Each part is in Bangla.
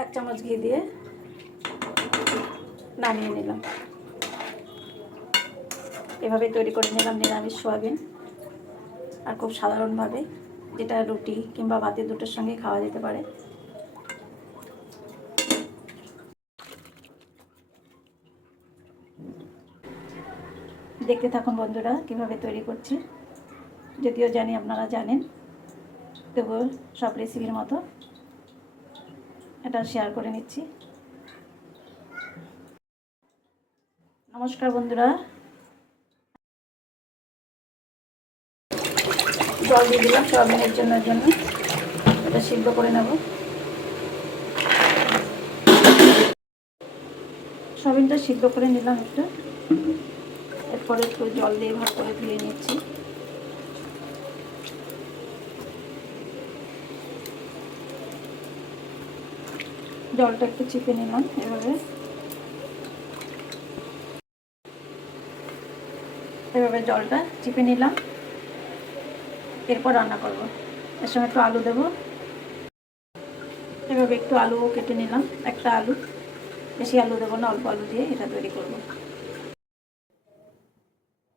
এক চামচ ঘি দিয়ে নামিয়ে নিলাম। এভাবে তৈরি করে নিলাম নিরামিষ সোয়াবিন। আর খুব সাধারণভাবে যেটা রুটি কিংবা ভাতের দুটোর সঙ্গে খাওয়া যেতে পারে। দেখতে থাকুন বন্ধুরা কীভাবে তৈরি করছি। যদিও জানি আপনারা জানেন, তবুও সব রেসিপির মতো এটা শেয়ার করে নিচ্ছি। নমস্কার বন্ধুরা। জল দিয়ে দিলাম, সোয়াবিনের জন্য জন্য এটা সিদ্ধ করে নেব। সোয়াবিনটা সিদ্ধ করে নিলাম একটু। এরপরে একটু জল দিয়ে ভাগ করে ধুয়ে নিচ্ছি। জলটা একটু চিপে নিলাম এভাবে এভাবে জলটা চিপে নিলাম। এরপর রান্না করব। এর সঙ্গে একটু আলু দেবো। এভাবে একটু আলু কেটে নিলাম। একটা আলু। বেশি আলু দেবো না, অল্প আলু দিয়ে এটা তৈরি করব।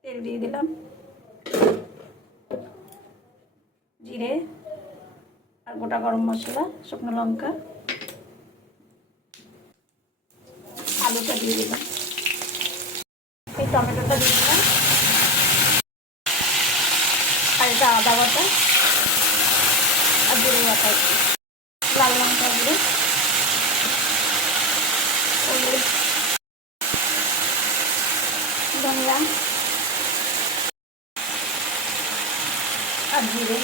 তেল দিয়ে দিলাম। জিরে আর গোটা গরম মশলা, শুকনো লঙ্কা। আলুটা দিয়ে দিলাম। এই টমেটোটা দিয়ে দিলাম। আর এটা আদা বাটা আর জিরে বাটা লাল লঙ্কা গুঁড়ো। ধনিয়া। আর জিরে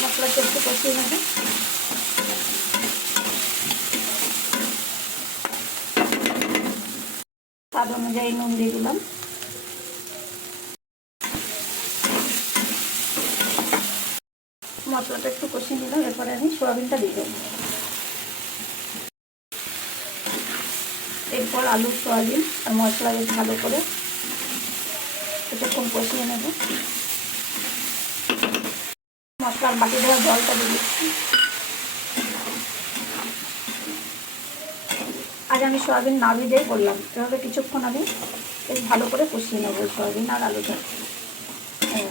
মশলাটা একটু কষিয়ে নেবে স্বাদ অনুযায়ী নুন দিয়ে দিলাম। মশলাটা একটু কষিয়ে নিলাম, এরপরে আমি সোয়াবিনটা দিয়ে দেবো। এরপর আলু, সোয়াবিন আর মশলা বেশ ভালো করে কিছুক্ষণ কষিয়ে নেব। মশলার বাকি দেওয়া জলটা দিয়ে দিচ্ছি। আজ আমি সয়াবিন না ভিজে করলাম। এভাবে কিছুক্ষণ আমি বেশ ভালো করে কষিয়ে নেব সয়াবিন আর আলুটা। হ্যাঁ,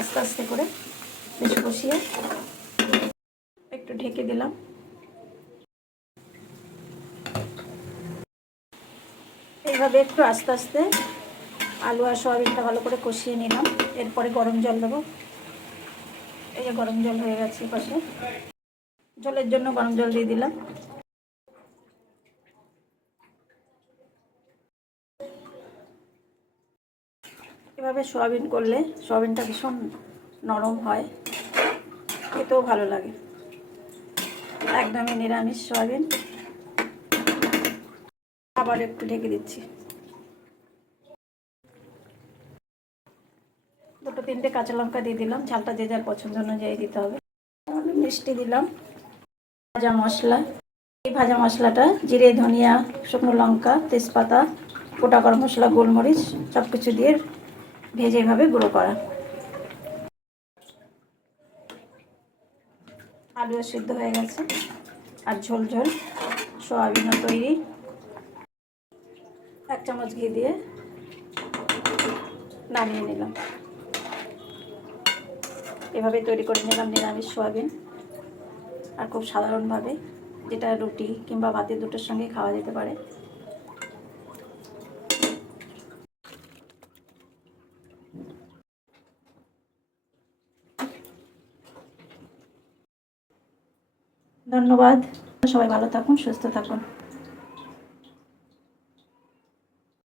আস্তে আস্তে করে বেশ কষিয়ে একটু ঢেকে দিলাম। এইভাবে একটু আস্তে আস্তে আলু আর সয়াবিনটা ভালো করে কষিয়ে নিলাম। এরপরে গরম জল দেবো। এই যে গরম জল হয়ে গেছে পাশে জলের জন্য গরম জল দিয়ে দিলাম। এভাবে সোয়াবিন করলে সোয়াবিনটা ভীষণ নরম হয়। খেতেও ভালো লাগে। একদমই নিরামিষ সোয়াবিন। আবার একটু ঢেকে দিচ্ছি। দুটো, তিনটে কাঁচা লঙ্কা দিয়ে দিলাম। ঝালটা যে যার পছন্দ অনুযায়ী দিতে হবে। মিষ্টি দিলাম। ভাজা মশলা। এই ভাজা মশলাটা জিরে, ধনিয়া, শুকনো লঙ্কা, তেজপাতা, গোটা গরম মশলা, গোলমরিচ সব কিছু দিয়ে ভেজে এভাবে গুঁড়ো করা। আলুও সিদ্ধ হয়ে গেছে আর ঝোল ঝোল সোয়াবিনও তৈরি। এক চামচ ঘি দিয়ে নামিয়ে নিলাম। এভাবে তৈরি করে নিলাম নিরামিষ সোয়াবিন। আর খুব সাধারণভাবে যেটা রুটি কিংবা ভাতের দুটোর সঙ্গে খাওয়া যেতে পারে। ধন্যবাদ। সবাই ভালো থাকুন সুস্থ থাকুন।